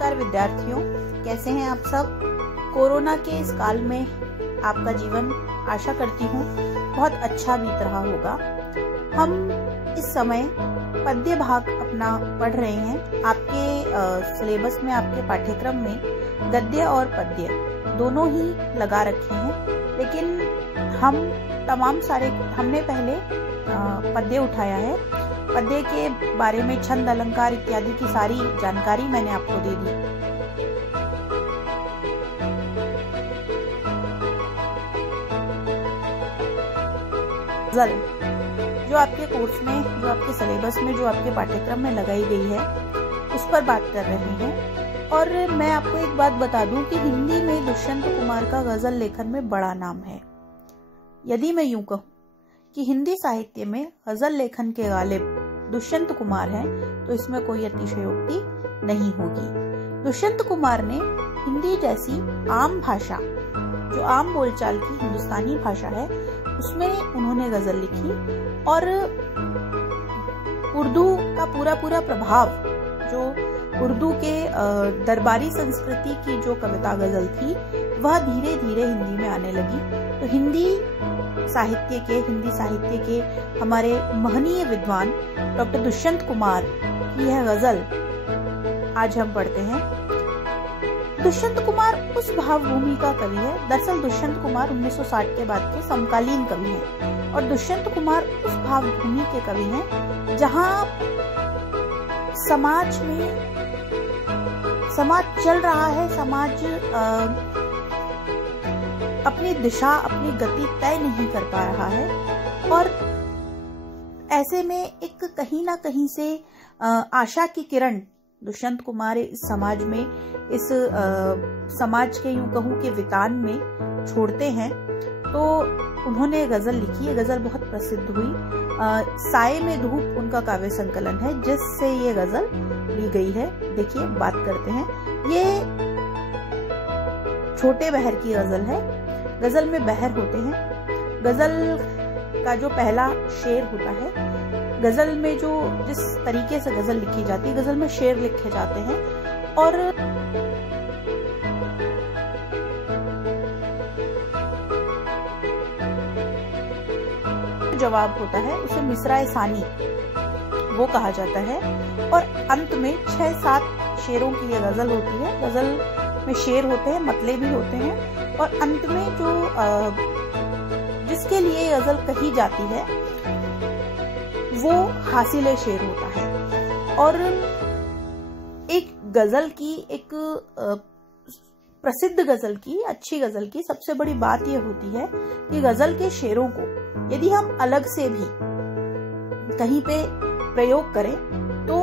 नमस्कार विद्यार्थियों, कैसे हैं आप सब। कोरोना के इस काल में आपका जीवन आशा करती हूँ बहुत अच्छा बीत रहा होगा। हम इस समय पद्य भाग अपना पढ़ रहे हैं। आपके सिलेबस में, आपके पाठ्यक्रम में गद्य और पद्य दोनों ही लगा रखे हैं, लेकिन हमने पहले पद्य उठाया है। पद्य के बारे में छंद, अलंकार इत्यादि की सारी जानकारी मैंने आपको दे दी। गजल जो आपके कोर्स में, जो आपके सिलेबस में, जो आपके पाठ्यक्रम में लगाई गई है, उस पर बात कर रहे हैं। और मैं आपको एक बात बता दूं कि हिंदी में दुष्यंत कुमार का गजल लेखन में बड़ा नाम है। यदि मैं यूं कहूं कि हिंदी साहित्य में गजल लेखन के गालिब दुष्यंत कुमार हैं, तो इसमें कोई अतिशयोक्ति नहीं होगी। दुष्यंत कुमार ने हिंदी जैसी आम भाषा, जो आम बोलचाल की हिंदुस्तानी भाषा है, उसमें उन्होंने गजल लिखी। और उर्दू का पूरा प्रभाव, जो उर्दू के दरबारी संस्कृति की जो कविता गजल थी, वह धीरे धीरे हिंदी में आने लगी। तो हिंदी साहित्य के हमारे महनीय विद्वान डॉक्टर दुष्यंत कुमार की यह गजल आज हम पढ़ते हैं। दुष्यंत कुमार उस भावभूमि का कवि है। दरअसल दुष्यंत कुमार 1960 के बाद के समकालीन कवि हैं, और दुष्यंत कुमार उस भावभूमि के कवि हैं जहां समाज चल रहा है, समाज अपनी दिशा, अपनी गति तय नहीं कर पा रहा है। और ऐसे में एक कहीं ना कहीं से आशा की किरण दुष्यंत कुमार इस समाज में, इस समाज के यूं कहूं कि वितान में छोड़ते हैं। तो उन्होंने गजल लिखी। ये गजल बहुत प्रसिद्ध हुई। साये में धूप उनका काव्य संकलन है, जिससे ये गजल ली गई है। देखिए, बात करते हैं। ये छोटे बहर की गजल है। गजल में बहर होते हैं। गजल का जो पहला शेर होता है, गजल में जो जिस तरीके से गजल लिखी जाती है, गजल में शेर लिखे जाते हैं, और जवाब होता है, उसे मिसरा सानी वो कहा जाता है। और अंत में 6-7 शेरों की ये गजल होती है। गजल में शेर होते हैं, मतले भी होते हैं, और अंत में जो जिसके लिए गजल कही जाती है, वो हासिले शेर होता है। और एक गजल की, एक प्रसिद्ध गजल की, अच्छी गजल की सबसे बड़ी बात यह होती है कि गजल के शेरों को यदि हम अलग से भी कहीं पे प्रयोग करें, तो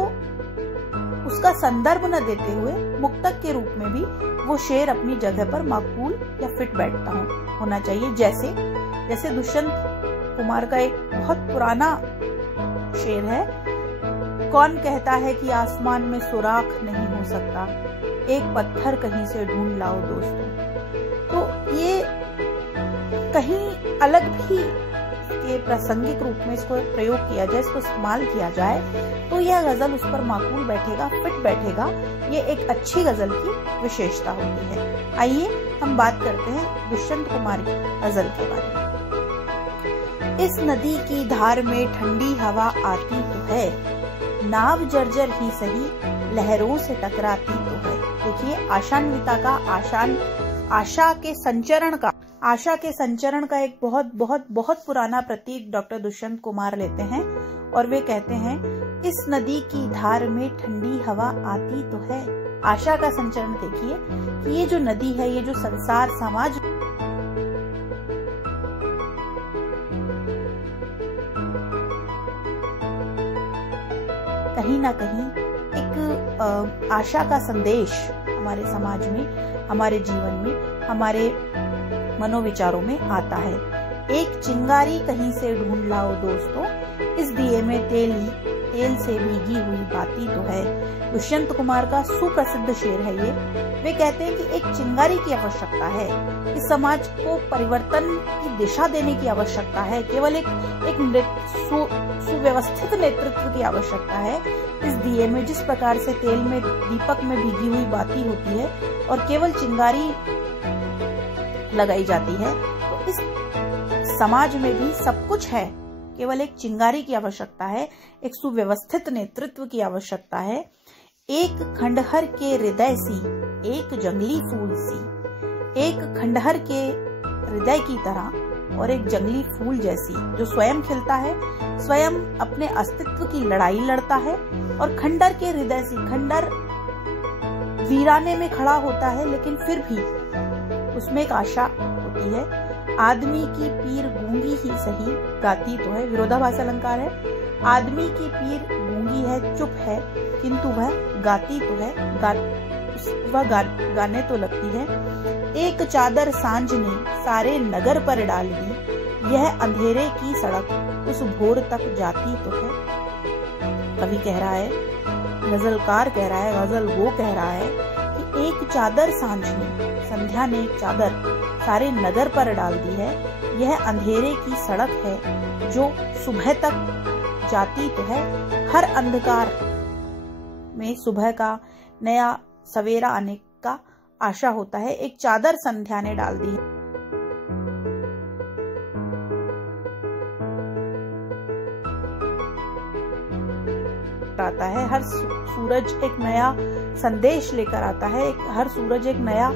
उसका संदर्भ न देते हुए मुक्तक के रूप में भी वो शेर अपनी जगह पर माकूल या फिट बैठता होना चाहिए। जैसे दुष्यंत कुमार का एक बहुत पुराना शेर है, कौन कहता है कि आसमान में सुराख नहीं हो सकता, एक पत्थर कहीं से ढूंढ लाओ दोस्तों। तो ये कहीं अलग भी के प्रासंगिक रूप में इसको प्रयोग किया जाए, इसको इस्तेमाल किया जाए, तो यह गजल उस पर माकूल बैठेगा, फिट बैठेगा। ये एक अच्छी गजल की विशेषता होती है। आइए हम बात करते हैं दुष्यंत कुमार की गजल के बारे में। इस नदी की धार में ठंडी हवा आती तो है, नाव जर्जर ही सही लहरों से टकराती तो है। देखिए, आशान्विता का, आशा के संचरण का एक बहुत पुराना प्रतीक डॉक्टर दुष्यंत कुमार लेते हैं, और वे कहते हैं, इस नदी की धार में ठंडी हवा आती तो है। आशा का संचरण देखिए कि ये जो नदी है, ये जो संसार समाज कहीं ना कहीं एक आशा का संदेश हमारे समाज में, हमारे जीवन में, हमारे मनोविचारों में आता है। एक चिंगारी कहीं से ढूंढ लाओ दोस्तों, इस दिए में तेल से भीगी हुई बाती तो है। दुष्यंत कुमार का सुप्रसिद्ध शेर है ये। वे कहते हैं कि एक चिंगारी की आवश्यकता है, इस समाज को परिवर्तन की दिशा देने की आवश्यकता है, केवल एक सुव्यवस्थित नेतृत्व की आवश्यकता है। इस दिए में जिस प्रकार से तेल में दीपक में भीगी हुई बाती होती है और केवल चिंगारी लगाई जाती है, तो इस समाज में भी सब कुछ है, केवल एक चिंगारी की आवश्यकता है, एक सुव्यवस्थित नेतृत्व की आवश्यकता है। एक खंडहर के हृदय सी, एक जंगली फूल सी, एक खंडहर के हृदय की तरह और एक जंगली फूल जैसी, जो स्वयं खिलता है, स्वयं अपने अस्तित्व की लड़ाई लड़ता है। और खंडहर के हृदय सी, खंडहर वीराने में खड़ा होता है, लेकिन फिर भी उसमें एक आशा होती है। आदमी की पीर गूंगी ही सही, गाती तो है, विरोधाभास अलंकार है। आदमी की पीर गूंगी है, चुप है, किंतु वह गाती तो है, गाने तो लगती है। एक चादर सांझ ने सारे नगर पर डाल दी, यह अंधेरे की सड़क उस भोर तक जाती तो है। कवि कह रहा है, गजलकार कह रहा है, गजल वो कह रहा है कि एक चादर सांझ ने, संध्या ने एक चादर सारे नगर पर डाल दी है, यह अंधेरे की सड़क है जो सुबह तक जाती तो है। हर अंधकार में सुबह का नया सवेरा आने का आशा होता है। एक चादर संध्या ने डाल दी है। आता है, हर सूरज एक नया संदेश लेकर आता है, हर सूरज एक नया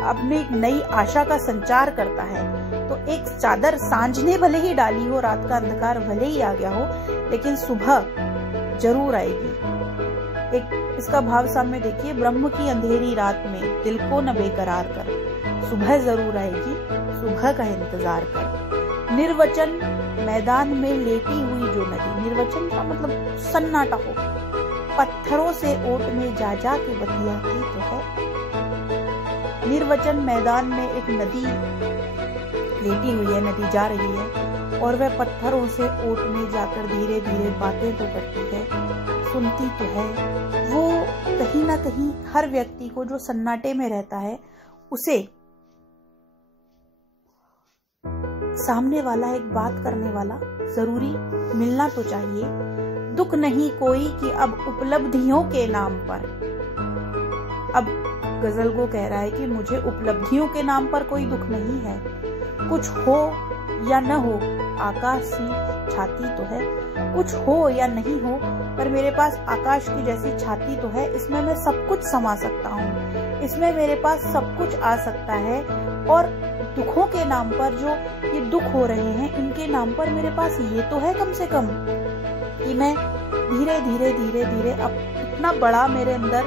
अपनी एक नई आशा का संचार करता है। तो एक चादर सांझ ने भले ही डाली हो, रात का अंधकार भले ही आ गया हो, लेकिन सुबह जरूर आएगी। एक इसका भाव सामने देखिए, ब्रह्म की अंधेरी रात में दिल को न बेकरार कर, सुबह जरूर आएगी, सुबह का इंतजार कर। निर्वचन मैदान में लेटी हुई जो नदी, निर्वचन का मतलब सन्नाटा हो, पत्थरों से ओट में जा जा के बतियाती तो है। निर्वचन मैदान में एक नदी लेटी हुई है, नदी जा रही है और वह पत्थरों से ओट में जाकर धीरे धीरे बातें तो करती है, सुनती तो है। वो कहीं ना कहीं हर व्यक्ति को जो सन्नाटे में रहता है, उसे सामने वाला एक बात करने वाला जरूरी मिलना तो चाहिए। दुख नहीं कोई कि अब उपलब्धियों के नाम पर, अब गजल को कह रहा है कि मुझे उपलब्धियों के नाम पर कोई दुख नहीं है। कुछ हो या न हो, आकाश सी छाती तो है, कुछ हो या नहीं हो, पर मेरे पास आकाश की जैसी छाती तो है। इसमें मैं सब कुछ समा सकता हूँ, इसमें मेरे पास सब कुछ आ सकता है। और दुखों के नाम पर, जो ये दुख हो रहे हैं, इनके नाम पर मेरे पास ये तो है कम से कम कि मैं धीरे धीरे धीरे धीरे अब इतना बड़ा मेरे अंदर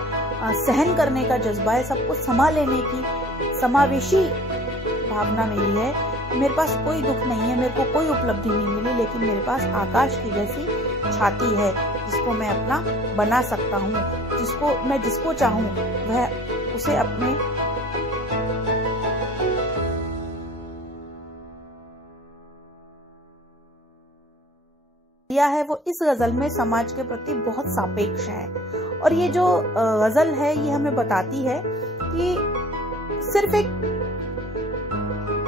सहन करने का जज्बा है, सबको समा लेने की समावेशी भावना मेरी है। मेरे पास कोई दुख नहीं है, मेरे को कोई उपलब्धि नहीं मिली, लेकिन मेरे पास आकाश की जैसी छाती है, जिसको मैं अपना बना सकता हूँ, जिसको मैं जिसको चाहूँ वह उसे अपने दिया है। वो इस गजल में समाज के प्रति बहुत सापेक्ष है। और ये जो गजल है, ये हमें बताती है कि सिर्फ एक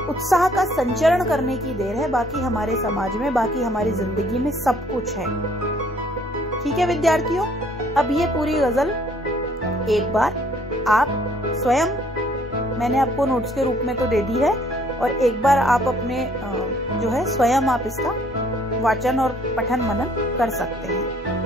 उत्साह का संचरण करने की देर है, बाकी हमारे समाज में, बाकी हमारी जिंदगी में सब कुछ है। ठीक है विद्यार्थियों, अब ये पूरी गजल एक बार आप स्वयं, मैंने आपको नोट्स के रूप में तो दे दी है, और एक बार आप अपने जो है स्वयं आप इसका वाचन और पठन मनन कर सकते हैं।